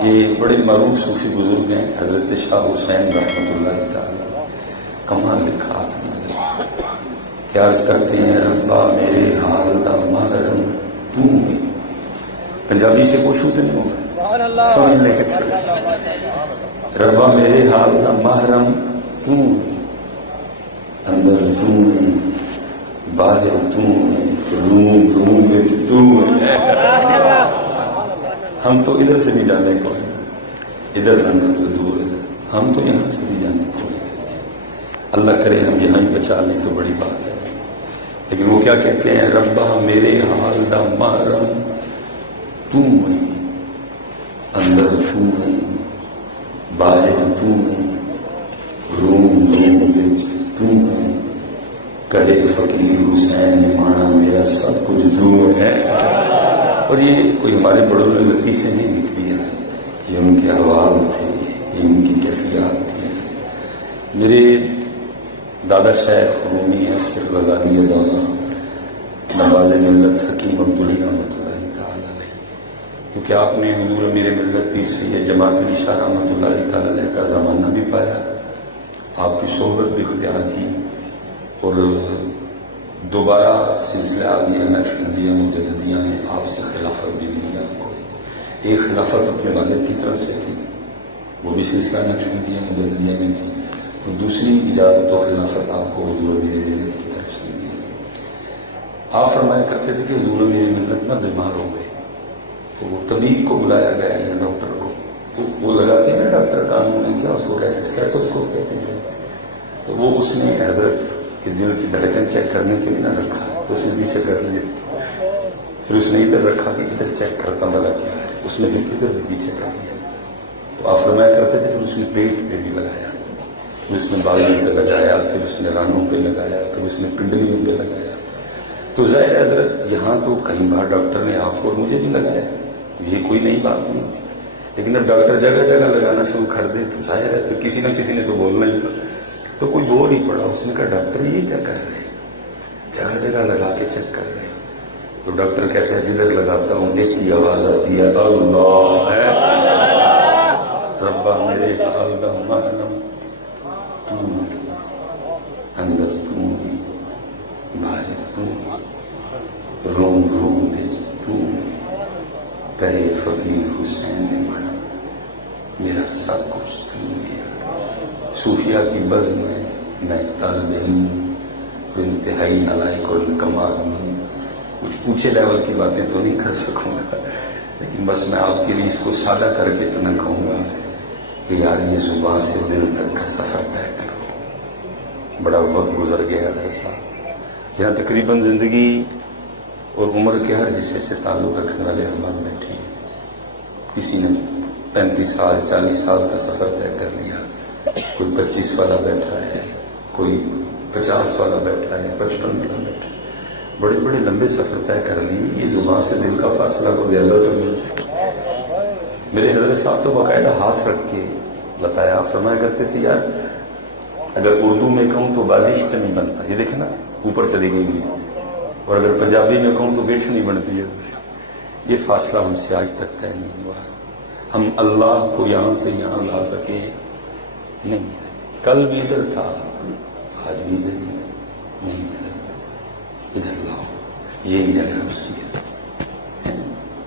یہ بڑے معروف صوفی بزرگ ہیں حضرت شاہ حسین رحمۃ اللہ تعالی. کمال لکھا آپ نے. کیا عرض کرتے ہیں ربا میرے حال دا محرم تو ہے. پنجابی سے پوچھوں تو نہیں ہوگا, سمجھ لے کے ربا میرے حال دا محرم تو ہے, اندر تو ہے باہر تو ہے, روم روم میں تو ہے. ہم تو ادھر سے بھی جانے کو ہے, ادھر جانا تو دور ہے, ہم تو یہاں سے بھی جانے کو ہے. اللہ کرے ہم یہاں ہی بچا لیں تو بڑی بات ہے. لیکن وہ کیا کہتے ہیں ربا میرے حال دا محرم تو ہے, اندر تو ہے باہر تو ہے, روم روم تو ہے. کہے فقیر حسین مانا میرا سب کچھ دور ہے. اور یہ کوئی ہمارے بڑوں نے لطیفے نہیں لکھ دیا, یہ ان کے احوال تھے, یہ ان کی کیفیات تھی. میرے دادا شیخ رومی اسر غزالی دولہ نواز ملت حکیم عبداللہ رحمۃ اللہ تعالی علیہ, کیونکہ آپ نے حضور امیر ملت پیر سید جماعت علی شاہ رحمۃ اللہ تعالی علیہ کا زمانہ بھی پایا, آپ کی صحبت بھی اختیار کی, اور دوبارہ سلسلہ عالیہ نقشبندیہ مجددیہ نے آپ سے خلافت بھی ملی. آپ کو ایک خلافت اپنے والد کی طرف سے تھی, وہ بھی سلسلہ نقشبندیہ مجددیہ میں تھی, اور دوسری اجازت و خلافت آپ کو حضور امیر ملت کی طرف سے ملی. آپ فرمایا کرتے تھے کہ حضور امیر ملت نہ بیمار ہو گئے, تو وہ طبیب کو بلایا گیا ہے ڈاکٹر کو, تو وہ لگاتے ہیں ڈاکٹر قانون میں کیا اس کو کہتے ہیں, اس کو کہتے ہیں. تو وہ اس نے حضرت کہ دل کی دھڑکن چیک کرنے کے لیے نہ رکھا, تو اس نے پیچھے کر لیا. پھر اس نے ادھر رکھا کہ ادھر چیک کرتا بلا کیا ہے, اس نے پھر ادھر بھی پیچھے کر لیا. تو آپ فرمایا کرتے تھے پھر اس نے پیٹ پہ بھی لگایا, پھر اس نے بالوں پہ لگایا, پھر اس نے رانوں پہ لگایا, پھر اس نے پنڈلیوں پہ لگایا. تو ظاہر حضرت یہاں تو کئی بار ڈاکٹر نے آپ کو اور مجھے بھی لگایا, یہ کوئی نئی بات نہیں تھی. لیکن اب ڈاکٹر جگہ جگہ لگانا شروع کر دے تو ظاہر ہے پھر کسی نہ کسی نے تو بولنا ہی تھا. تو کوئی بول نہیں پڑا. اس نے کہا ڈاکٹر یہ کیا کر رہے ہیں, جگہ جگہ لگا کے چیک کر رہے ہیں. تو ڈاکٹر کہتے ہیں جدھر لگاتا ہوں ایک کی آواز آتی ہے اللہ ہے, ربا میرے حال دا محرم تو ہے, اندر تو ہے باہر تو ہے, روم روم میں تو ہے. کہے فقیر حسین نے مانا میرا سب کچھ تو ہے. صوفیہ کی بزم میں میں ایک طالب علم جو انتہائی نالائق اور نکما آدمی ہوں, کچھ اونچے لیول کی باتیں تو نہیں کر سکوں گا, لیکن بس میں آپ کے لیے اس کو سادہ کر کے اتنا کہوں گا کہ یار یہ زبان سے دل تک کا سفر طے کرو. بڑا وقت گزر گیا صاحب, یہاں تقریباً زندگی اور عمر کے ہر حصے سے تعلق رکھنے والے احباب بیٹھے ہیں. کسی نے 35 سال 40 سال کا سفر طے کر لیا, کوئی 25 والا بیٹھا ہے, کوئی 50 والا بیٹھا ہے, 55 والا بیٹھا ہے. بڑے بڑے لمبے سفر طے کر لیے. یہ زبان سے دل کا فاصلہ کو زیادہ تک نہیں. میرے حضرت صاحب تو باقاعدہ ہاتھ رکھ کے بتایا, فرمایا کرتے تھے یار اگر اردو میں کہوں تو بالشت نہیں بنتا, یہ دیکھیں نا اوپر چلی گئی, اور اگر پنجابی میں کہوں تو گٹھ نہیں بنتی ہے. یہ فاصلہ ہم سے آج تک طے نہیں ہوا. ہم اللہ کو یہاں سے یہاں لا سکے نہیں. کل بھی ادھر تھا, آج بھی ادھر ہی نہیں. ادھر لاؤ, یہی ہے.